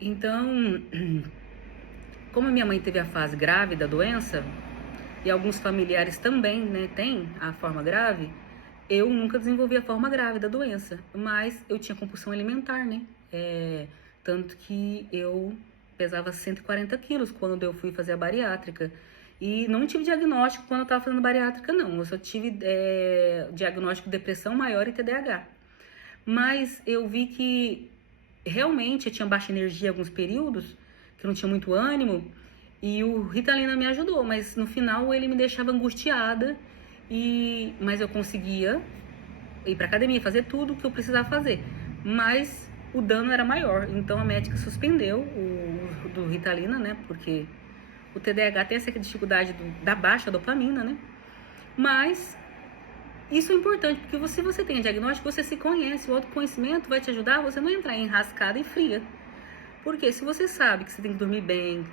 Então, como a minha mãe teve a fase grave da doença, e alguns familiares também, né, têm a forma grave, eu nunca desenvolvi a forma grave da doença, mas eu tinha compulsão alimentar, né? Tanto que eu pesava 140 quilos quando eu fui fazer a bariátrica. E não tive diagnóstico quando eu estava fazendo bariátrica, não. Eu só tive diagnóstico de depressão maior e TDAH. Mas eu vi que realmente eu tinha baixa energia em alguns períodos, que eu não tinha muito ânimo, e o Ritalina me ajudou, mas no final ele me deixava angustiada, mas eu conseguia ir pra academia, fazer tudo o que eu precisava fazer, mas o dano era maior, então a médica suspendeu o do Ritalina, né, porque o TDAH tem essa dificuldade da baixa dopamina, né, mas isso é importante, porque se você tem diagnóstico, você se conhece, o autoconhecimento vai te ajudar a você não entrar em enrascada e fria. Porque se você sabe que você tem que dormir bem,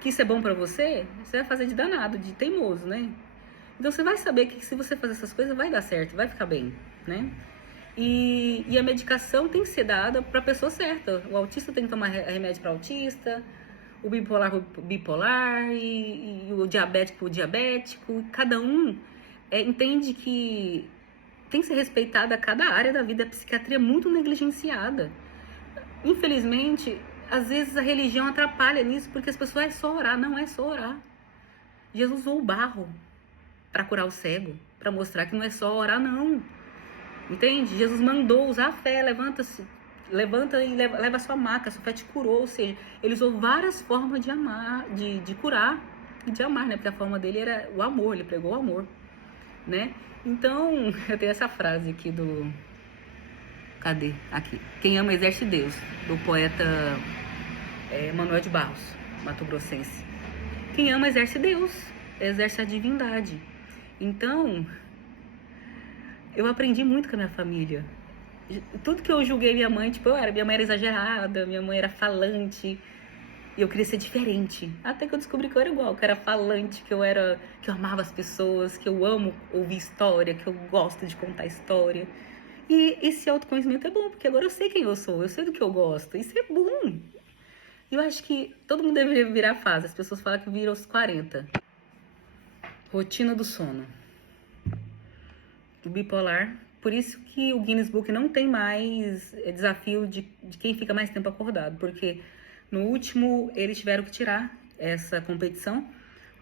que isso é bom pra você, você vai fazer de danado, de teimoso, né? Então você vai saber que se você fazer essas coisas vai dar certo, vai ficar bem, né? E a medicação tem que ser dada pra pessoa certa. O autista tem que tomar remédio para autista, o bipolar pro bipolar, e o diabético pro diabético. Cada um entende que tem que ser respeitada cada área da vida. A psiquiatria é muito negligenciada. Infelizmente, às vezes a religião atrapalha nisso, porque as pessoas é só orar, não é só orar. Jesus usou o barro para curar o cego, para mostrar que não é só orar, não. Entende? Jesus mandou usar a fé, levanta e leva a sua maca, a sua fé te curou. Ou seja, ele usou várias formas de amar, de curar e de amar, né? Porque a forma dele era o amor, ele pregou o amor, né? Então, eu tenho essa frase aqui do... Cadê? Aqui. Quem ama exerce Deus, do poeta Manuel de Barros, mato-grossense. Quem ama exerce Deus, exerce a divindade. Então, eu aprendi muito com a minha família. Tudo que eu julguei minha mãe, tipo, minha mãe era exagerada, minha mãe era falante, e eu queria ser diferente. Até que eu descobri que eu era igual, que eu era falante, que eu amava as pessoas, que eu amo ouvir história, que eu gosto de contar história. E esse autoconhecimento é bom, porque agora eu sei quem eu sou, eu sei do que eu gosto. Isso é bom. Eu acho que todo mundo deveria virar fase. As pessoas falam que vira aos 40. Rotina do sono. O bipolar. Por isso que o Guinness Book não tem mais desafio de quem fica mais tempo acordado. Porque no último eles tiveram que tirar essa competição,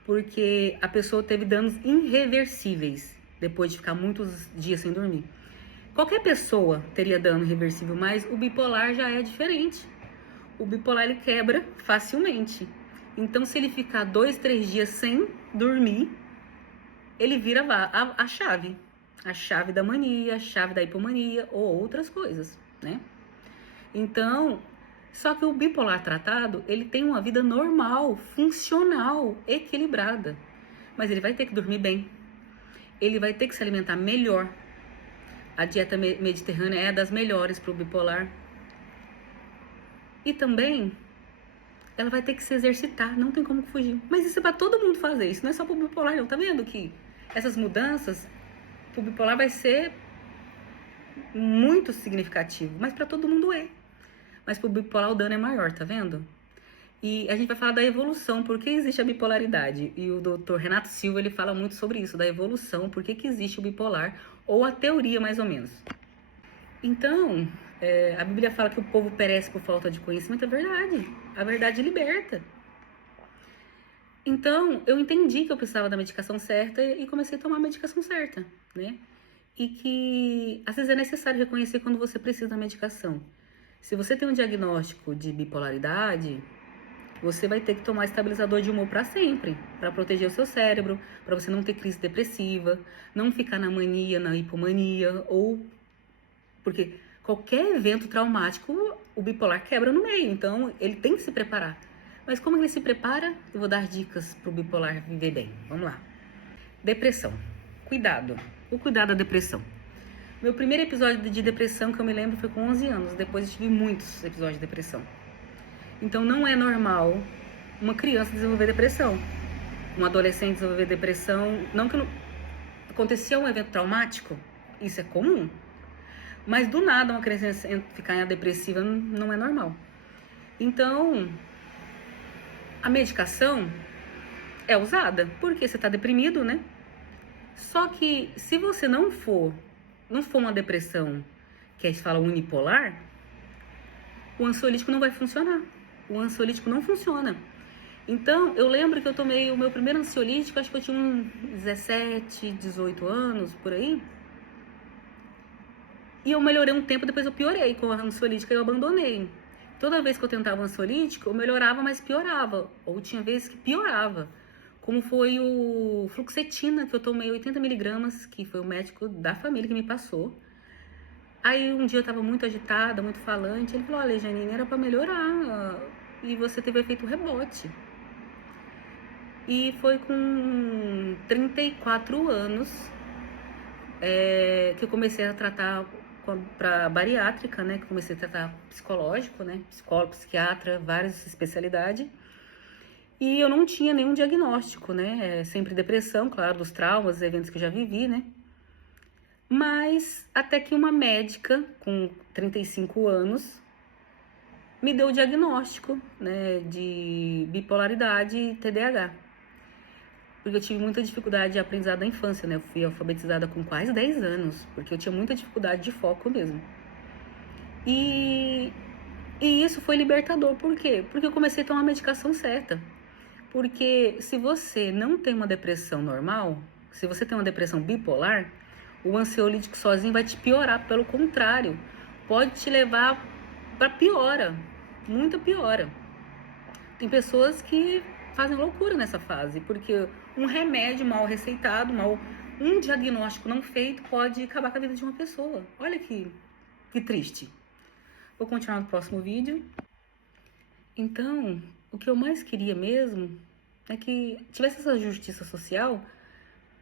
porque a pessoa teve danos irreversíveis depois de ficar muitos dias sem dormir. Qualquer pessoa teria dano irreversível, mas o bipolar já é diferente. O bipolar ele quebra facilmente. Então, se ele ficar 2, 3 dias sem dormir, ele vira a chave. A chave da mania, a chave da hipomania ou outras coisas, né? Então, só que o bipolar tratado, ele tem uma vida normal, funcional, equilibrada. Mas ele vai ter que dormir bem. Ele vai ter que se alimentar melhor. A dieta mediterrânea é das melhores para o bipolar. E também, ela vai ter que se exercitar, não tem como fugir. Mas isso é para todo mundo fazer, isso não é só para o bipolar, não. Tá vendo que essas mudanças, para o bipolar vai ser muito significativo, mas para todo mundo é. Mas para o bipolar o dano é maior, tá vendo? E a gente vai falar da evolução, por que existe a bipolaridade. E o Dr. Renato Silva, ele fala muito sobre isso, da evolução, por que existe o bipolar, ou a teoria mais ou menos. Então, a Bíblia fala que o povo perece por falta de conhecimento, é verdade. A verdade liberta. Então, eu entendi que eu precisava da medicação certa e comecei a tomar a medicação certa, né? E que às vezes é necessário reconhecer quando você precisa da medicação. Se você tem um diagnóstico de bipolaridade, você vai ter que tomar estabilizador de humor para sempre, para proteger o seu cérebro, para você não ter crise depressiva, não ficar na mania, na hipomania, ou porque qualquer evento traumático, o bipolar quebra no meio, então ele tem que se preparar. Mas como ele se prepara? Eu vou dar dicas para o bipolar viver bem. Vamos lá. Depressão. Cuidado. O cuidado da depressão. Meu primeiro episódio de depressão que eu me lembro foi com 11 anos. Depois eu tive muitos episódios de depressão. Então não é normal uma criança desenvolver depressão. Um adolescente desenvolver depressão. Não que acontecia um evento traumático. Isso é comum. Mas do nada uma criança ficar depressiva não é normal. Então, a medicação é usada porque você está deprimido, né? Só que se você não for uma depressão que a gente fala unipolar, o ansiolítico não vai funcionar. O ansiolítico não funciona. Então, eu lembro que eu tomei o meu primeiro ansiolítico, acho que eu tinha uns 17, 18 anos, por aí. E eu melhorei um tempo, depois eu piorei com a ansiolítica e eu abandonei. Toda vez que eu tentava um ansiolítico, eu melhorava, mas piorava. Ou tinha vezes que piorava. Como foi o fluoxetina, que eu tomei 80 miligramas, que foi o médico da família que me passou. Aí um dia eu tava muito agitada, muito falante. Ele falou, olha, Janine, era pra melhorar. E você teve efeito rebote. E foi com 34 anos que eu comecei a tratar para bariátrica, né? Que comecei a tratar psicológico, né? Psicólogo, psiquiatra, várias especialidades. E eu não tinha nenhum diagnóstico, né? Sempre depressão, claro, dos traumas, eventos que eu já vivi, né? Mas até que uma médica com 35 anos me deu o diagnóstico, né? De bipolaridade e TDAH. Porque eu tive muita dificuldade de aprendizado na infância, né? Eu fui alfabetizada com quase 10 anos, porque eu tinha muita dificuldade de foco mesmo. E isso foi libertador. Por quê? Porque eu comecei a tomar a medicação certa. Porque se você não tem uma depressão normal, se você tem uma depressão bipolar, o ansiolítico sozinho vai te piorar. Pelo contrário, pode te levar para piora, muita piora. Tem pessoas que fazem loucura nessa fase, porque um remédio mal receitado, um diagnóstico não feito pode acabar com a vida de uma pessoa. Olha que triste. Vou continuar no próximo vídeo. Então, o que eu mais queria mesmo é que tivesse essa justiça social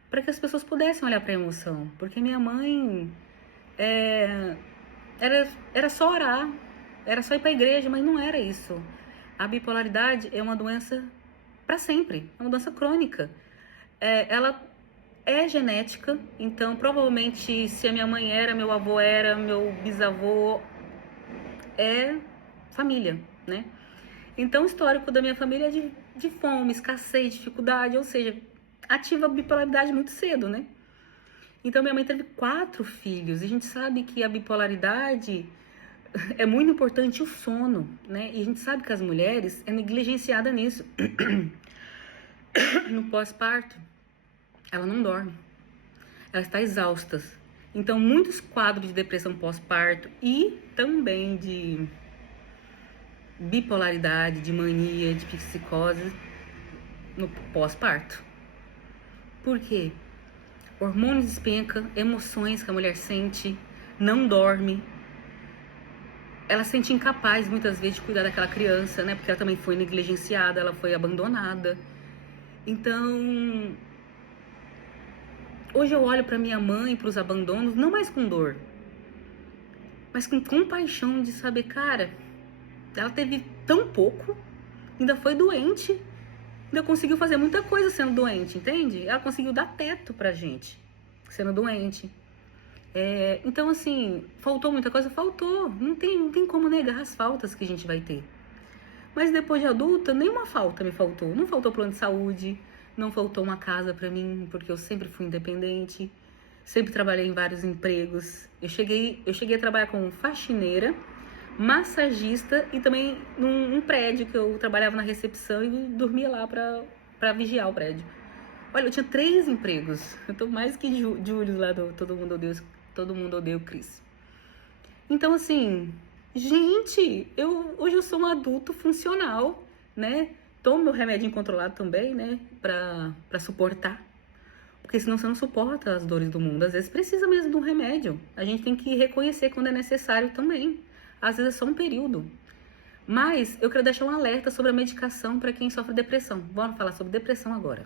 para que as pessoas pudessem olhar para a emoção. Porque minha mãe era só orar, era só ir para a igreja, mas não era isso. A bipolaridade é uma doença para sempre, é uma doença crônica. Ela é genética, então provavelmente se a minha mãe era, meu avô era, meu bisavô é família, né? Então o histórico da minha família é de fome, escassez, dificuldade, ou seja, ativa a bipolaridade muito cedo, né? Então minha mãe teve 4 filhos, e a gente sabe que a bipolaridade é muito importante o sono, né? E a gente sabe que as mulheres é negligenciada nisso. No pós-parto, ela não dorme, ela está exausta. Então, muitos quadros de depressão pós-parto e também de bipolaridade, de mania, de psicose no pós-parto. Por quê? Hormônios despenca, emoções que a mulher sente, não dorme. Ela se sente incapaz, muitas vezes, de cuidar daquela criança, né? Porque ela também foi negligenciada, ela foi abandonada. Então, hoje eu olho para minha mãe, para os abandonos, não mais com dor, mas com compaixão de saber, cara, ela teve tão pouco, ainda foi doente, ainda conseguiu fazer muita coisa sendo doente, entende? Ela conseguiu dar teto pra gente, sendo doente. Então, assim, faltou muita coisa? Faltou. Não tem como negar as faltas que a gente vai ter. Mas depois de adulta, nenhuma falta me faltou. Não faltou plano de saúde, não faltou uma casa pra mim, porque eu sempre fui independente, sempre trabalhei em vários empregos. Eu cheguei a trabalhar como faxineira, massagista e também num prédio que eu trabalhava na recepção e dormia lá pra vigiar o prédio. Olha, eu tinha 3 empregos. Eu tô mais que Júlio lá do Todo Mundo Odeia o Chris. Então, assim, gente, hoje eu sou um adulto funcional, né? Tomo meu remédio controlado também, né? Pra suportar. Porque senão você não suporta as dores do mundo. Às vezes precisa mesmo de um remédio. A gente tem que reconhecer quando é necessário também. Às vezes é só um período. Mas eu quero deixar um alerta sobre a medicação para quem sofre depressão. Vamos falar sobre depressão agora.